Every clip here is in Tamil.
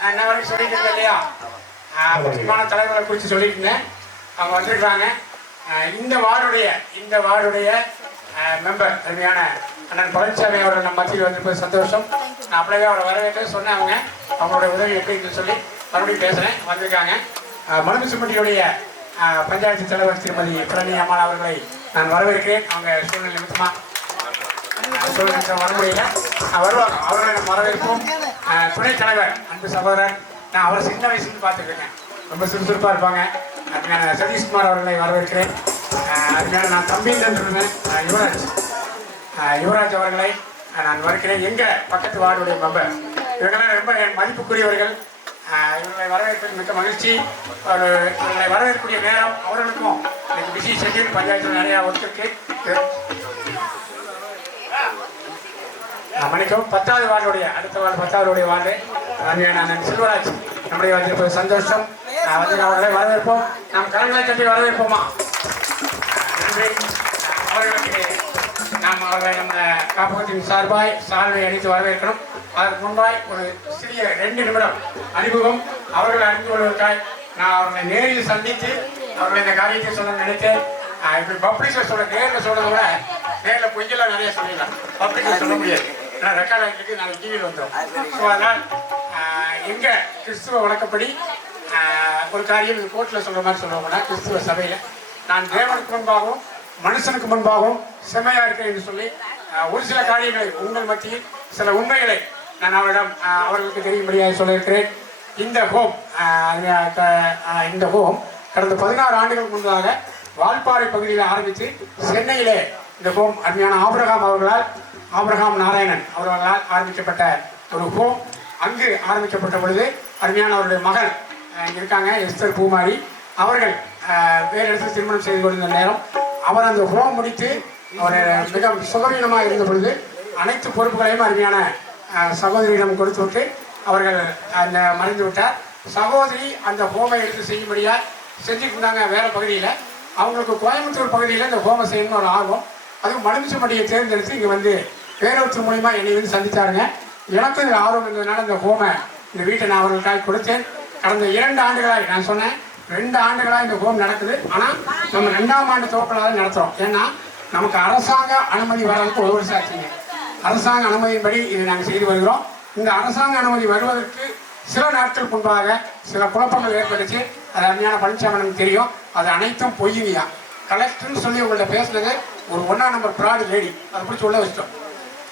நான் என்ன வரைக்கும் சொல்லிட்டு இல்லையா, முக்கியமான தலைவர்களை குறித்து சொல்லியிருந்தேன். அவங்க வந்திருக்காங்க. இந்த வார்டுடைய மெம்பர் அருமையான அண்ணன் பழனிசாமி அவர்கள் நம்ம மத்தியில் வந்திருப்பது சந்தோஷம். நான் அப்படியே அவரை வரவேற்று சொன்னேன். அவங்களோட உதவி எப்படின்னு சொல்லி மறுபடியும் பேசுகிறேன். வந்திருக்காங்க. மனுமிசும்பட்டியுடைய பஞ்சாயத்து தலைவர் திருமதி பிரணி அம்மாள் அவர்களை நான் வரவேற்கிறேன். அவங்க சூழ்நிலை நிமித்தமாக வர முடியல, வருவாங்க. அவர்களை நம்ம வரவேற்போம். துணைத் தலைவர் அன்பு சகோதரர், நான் அவரை சின்ன வயசுலேருந்து பார்த்துருக்கேன். ரொம்ப சுறுசுறுப்பாக இருப்பாங்க. அதுக்கான சதீஷ்குமார் அவர்களை வரவேற்கிறேன். அதுக்கான நான் தம்பின்னு இருந்தேன். யுவராஜ் அவர்களை நான் வருகிறேன். எங்கள் பக்கத்து வார்டுடைய மெம்பர். இவங்கெல்லாம் ரொம்ப மதிப்புக்குரியவர்கள். இவர்களை வரவேற்பது மிக்க மகிழ்ச்சி. இவர்களை வரவேற்கக்கூடிய நேரம் அவர்களுக்கும் எனக்கு பிஸி ஷெட்யூல், பஞ்சாயத்தில் நிறையா ஒர்க் இருக்கு. மணிக்கும் 10வது வார்டுடைய அடுத்த வார்டு 10வது வார்டு அண்ணன் செல்வராஜ் நம்முடைய வந்திருப்பது சந்தோஷம். அவர்களை வரவேற்போம். நாம் கரங்களை கட்டி வரவேற்போமா? நன்றி. அவர்களுக்கு நாம் அவர்களை நம்ம காப்பகத்தின் சார்பாய் சால்வை அணித்து வரவேற்கணும். அதற்கு முன்பாய் ஒரு சிறிய 2 நிமிடம் அறிமுகம். அவர்களை அறிந்து கொள்வதற்காய் நான் அவர்களை நேரில் சந்தித்து அவர்களை இந்த காரியத்தை சொல்ல நினைத்தேன். இப்படி பப்ளிக்ல சொல்ல நேரில் சொல்றதை விட நேரில் கொஞ்சம் நிறைய சொல்லிடலாம். பப்ளிக்ல சொல்ல முடியாது, ஏன்னா ரெக்கார்ட் ஆகிட்டு நாளைக்கு டிவியில் வந்துடும். ஸோ அதனால் எங்கள் கிறிஸ்துவ வழக்கப்படி ஒரு காரியம் இது கோர்ட்டில் சொல்கிற மாதிரி சொல்லுவாங்கன்னா, கிறிஸ்துவ சபையில் நான் தேவனுக்கு முன்பாகவும் மனுஷனுக்கு முன்பாகவும் செம்மையாக இருக்கிறேன் என்று சொல்லி ஒரு சில காரியங்களை உங்கள் மத்தியில் சில உண்மைகளை நான் அவர்களுக்கு தெரியும்படியாக சொல்லியிருக்கிறேன். இந்த ஹோம் கடந்த 16 ஆண்டுகள் முன்பாக வால்பாறை பகுதியில் ஆரம்பித்து சென்னையிலே இந்த ஹோம் அருமையான ஆபிரகாம் நாராயணன் அவர்களால் ஆரம்பிக்கப்பட்ட ஒரு ஹோம். அங்கு ஆரம்பிக்கப்பட்ட பொழுது அருமையான அவருடைய மகள் இருக்காங்க, எஸ்தர் பூமாரி. அவர்கள் வேறு இடத்தில் திருமணம் செய்து கொண்டிருந்த நேரம் அவர் அந்த ஹோம் முடித்து அவர் மிக சுகவீனமாக இருந்த பொழுது அனைத்து பொறுப்புகளையும் அருமையான சகோதரியிடம் கொடுத்து விட்டு அவர்கள் அந்த மறைந்து விட்டார். சகோதரி அந்த ஹோமை எடுத்து செய்யும்படியாக செஞ்சுட்டு இருந்தாங்க வேறு பகுதியில். அவங்களுக்கு கோயம்புத்தூர் பகுதியில் இந்த ஹோமை செய்யணும்னு ஒரு ஆர்வம். அதுவும் மனுமிசும்பட்டியை தேர்ந்தெடுத்து இங்கே வந்து வேறொருத்தர் மூலிமா என்னை வந்து சந்தித்தாருங்க. எனக்கும் இதில் ஆர்வம் இருந்ததுனால இந்த ஹோமை இந்த வீட்டை நான் அவர்களுக்காக கொடுத்தேன். கடந்த 2 ஆண்டுகளாக நான் சொன்னேன், 2 ஆண்டுகளாக இந்த ஹோம் நடக்குது. ஆனால் நம்ம 2ஆம் ஆண்டு துவக்கலாக நடத்துகிறோம். ஏன்னா நமக்கு அரசாங்க அனுமதி வர்றதுக்கு 1 வருஷம் ஆச்சுங்க. அரசாங்க அனுமதியின்படி இதை நாங்கள் செய்து வருகிறோம். இந்த அரசாங்க அனுமதி வருவதற்கு சில நாட்கள் முன்பாக சில குழப்பங்கள் ஏற்பட்டுச்சு. அது அருமையான பழனிசாமி தெரியும். அது அனைத்தும் பொய்யுங்கயா. கலெக்டர்னு சொல்லி உங்கள்கிட்ட பேசுனது ஒரு 1ஆம் நம்பர் ப்ராடு லேடி. அதை பிடிச்சி உள்ள வச்சிட்டோம்.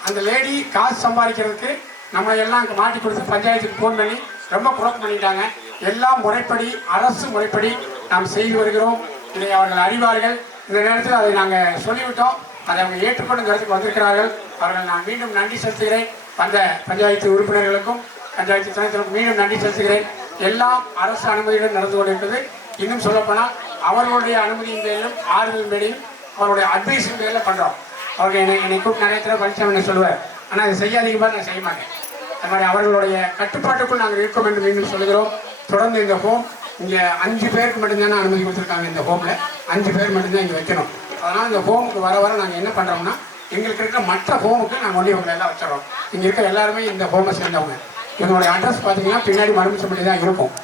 அந்த லேடி காசு சம்பாதிக்கிறதுக்கு நம்மளை எல்லாம் இங்கே மாட்டி கொடுத்து பஞ்சாயத்துக்கு ஃபோன் பண்ணி ரொம்ப குழப்பம் பண்ணிட்டாங்க. எல்லாம் முறைப்படி, அரசு முறைப்படி நாம் செய்து வருகிறோம். இதை அவர்கள் அறிவார்கள். இந்த நேரத்தில் அதை நாங்கள் சொல்லிவிட்டோம். அதை அவங்க ஏற்றுக்கொண்டு இந்த இடத்துக்கு வந்திருக்கிறார்கள். அவர்கள் நான் மீண்டும் நன்றி செலுத்துகிறேன். வந்த பஞ்சாயத்து உறுப்பினர்களுக்கும் பஞ்சாயத்து துணைத்தலைவருக்கும் மீண்டும் நன்றி செலுத்துகிறேன். எல்லாம் அரசு அனுமதியுடன் நடந்து கொண்டிருக்கிறது. இன்னும் சொல்லப்போனால் அவர்களுடைய அனுமதியின் பேரிலும் ஆறுதல் பேரையும் அவருடைய அட்வைஸின் பேரில் பண்ணுறோம். அவர்கள் என்னை கூப்பிட்டு நிறைய தடவை பழனிசாமி சொல்லுவார், ஆனால் அதை செய்யாதீங்க மாதிரி நான் செய்ய மாட்டேன். அது மாதிரி அவர்களுடைய கட்டுப்பாட்டுக்குள் நாங்கள் இருக்கோம் என்று மீண்டும் சொல்லுகிறோம். தொடர்ந்து இந்த ஹோம் இங்கே 5 பேருக்கு மட்டும்தானே அனுமதி கொடுத்துருக்காங்க. இந்த ஹோமில் 5 பேர் மட்டும்தான் இங்கே வைக்கணும். அதனால் இந்த ஹோமுக்கு வர நாங்கள் என்ன பண்ணுறோம்னா, எங்களுக்கு இருக்கிற மற்ற ஹோமுக்கு நாங்கள் ஒன்றி இவங்களை எல்லாம் வச்சிடறோம். இங்கே இருக்க எல்லாருமே இந்த ஹோமை சேர்ந்தவங்க. இவங்களுடைய அட்ரஸ் பார்த்தீங்கன்னா பின்னாடி மனுமிசும்பட்டி தான் இருக்கும்.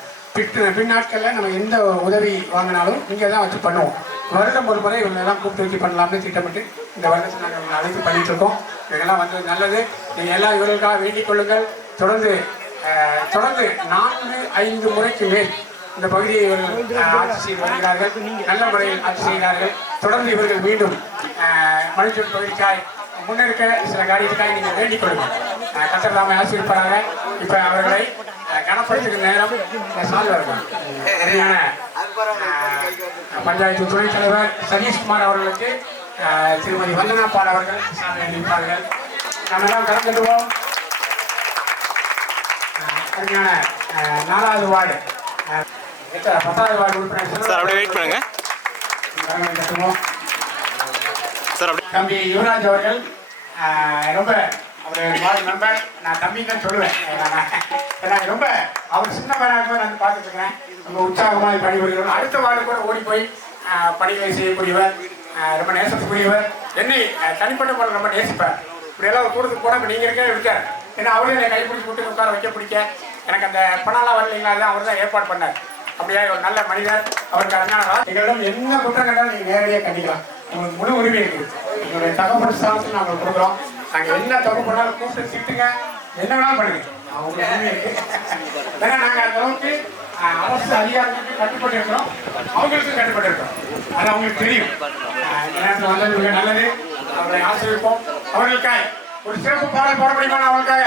பின்னாட்களில் நம்ம எந்த உதவி வாங்கினாலும் இங்கே தான் வச்சு பண்ணுவோம். வருடம் ஒரு முறை இவங்களெல்லாம் கூப்பிட்டு வச்சு பண்ணலாம்னு திட்டமிட்டு இந்த வருடத்தை நாங்கள் அழைத்து பண்ணிகிட்டு இருக்கோம். இவங்கெல்லாம் வந்து நல்லது. நீங்கள் எல்லாம் இவர்களுக்காக வேண்டிக் கொள்ளுங்கள். தொடர்ந்து 4-5 முறைக்கு மேல் இந்த பகுதியை இவர்கள் ஆட்சி செய்து வருகிறார்கள். நல்ல முறையில் ஆட்சி செய்கிறார்கள். தொடர்ந்து இவர்கள் மீண்டும் மனுஷன் பகுதிக்காய் முன்னெடுக்க சில காரியத்துக்காக நீங்கள் வேண்டிக் கொள்ளுங்கள். கத்தர் தாமே ஆசீர்வதிப்பாங்க. இப்போ அவர்களை கனப்படுத்துகிற நேரம் சால்வர்கள் பஞ்சாயத்து துணைத் தலைவர் சதீஷ்குமார் அவர்களுக்கு திருமதி வந்தனா பால் அவர்கள் சால்வை அளிப்பார்கள். நம்ம எல்லாம் கலந்துடுவோம். அருமையான 4வது வார்டு 10வது வார்டு உறுப்பினர் தம்பி யுவராஜ் அவர்கள் ரொம்ப அவர் வார்டு மெம்பர். நான் தம்பின்னு தான் சொல்லுவேன். ஏன்னா ரொம்ப அவர் சின்ன பையனாக நான் பார்த்துட்டு இருக்கிறேன். ரொம்ப உற்சாகமாக பணிபுரிகிறோம். அடுத்த வார்டு கூட ஓடி போய் பணிகளை செய்யக்கூடியவர், ரொம்ப நேசத்துக்குரியவர். என்னை தனிப்பட்ட முறை ரொம்ப நேசிப்பார். இப்படியெல்லாம் ஒரு கூட்டத்துக்கு போனால் இப்போ நீங்கள் இருக்கே இருக்கார். ஏன்னா அவரும் என்னை கைப்பிடிச்சி விட்டு உட்கார வைக்க பிடிக்க எனக்கு அந்த பணம்லாம் வரலைங்களா, அதான் அவர் தான் ஏற்பாடு பண்ணார். அப்படியே ஒரு நல்ல மனிதர், அவருக்கு அருமையான எங்களிடம் என்ன குற்றம் கண்டாலும் நீங்கள் நேரடியாக கண்டிக்கலாம். உங்களுக்கு முழு உரிமை இருக்குது. எங்களுடைய தகவல் சாதனத்தை நாங்கள் கொடுக்குறோம். நாங்கள் என்ன தப்பு பண்ணாலும் கூப்பிட்டு திட்டுங்க, என்ன வேணாலும் பண்ணுங்க, அவங்களுக்கு உரிமை இருக்கு. ஏன்னா நாங்கள் அந்த அளவுக்கு அரசு அதிகாரிகளுக்கு கட்டுப்பட்டு இருக்கிறோம், அவங்களுக்கும் கட்டுப்பட்டு இருக்கிறோம். அது அவங்களுக்கு தெரியும். இந்த நேரத்தில் வந்தது மிக நல்லது. அவர்களை ஆசிரியப்போம். அவர்களுக்காக ஒரு சிறப்பு பாடல் போட முடியுமா? அவங்களுக்காக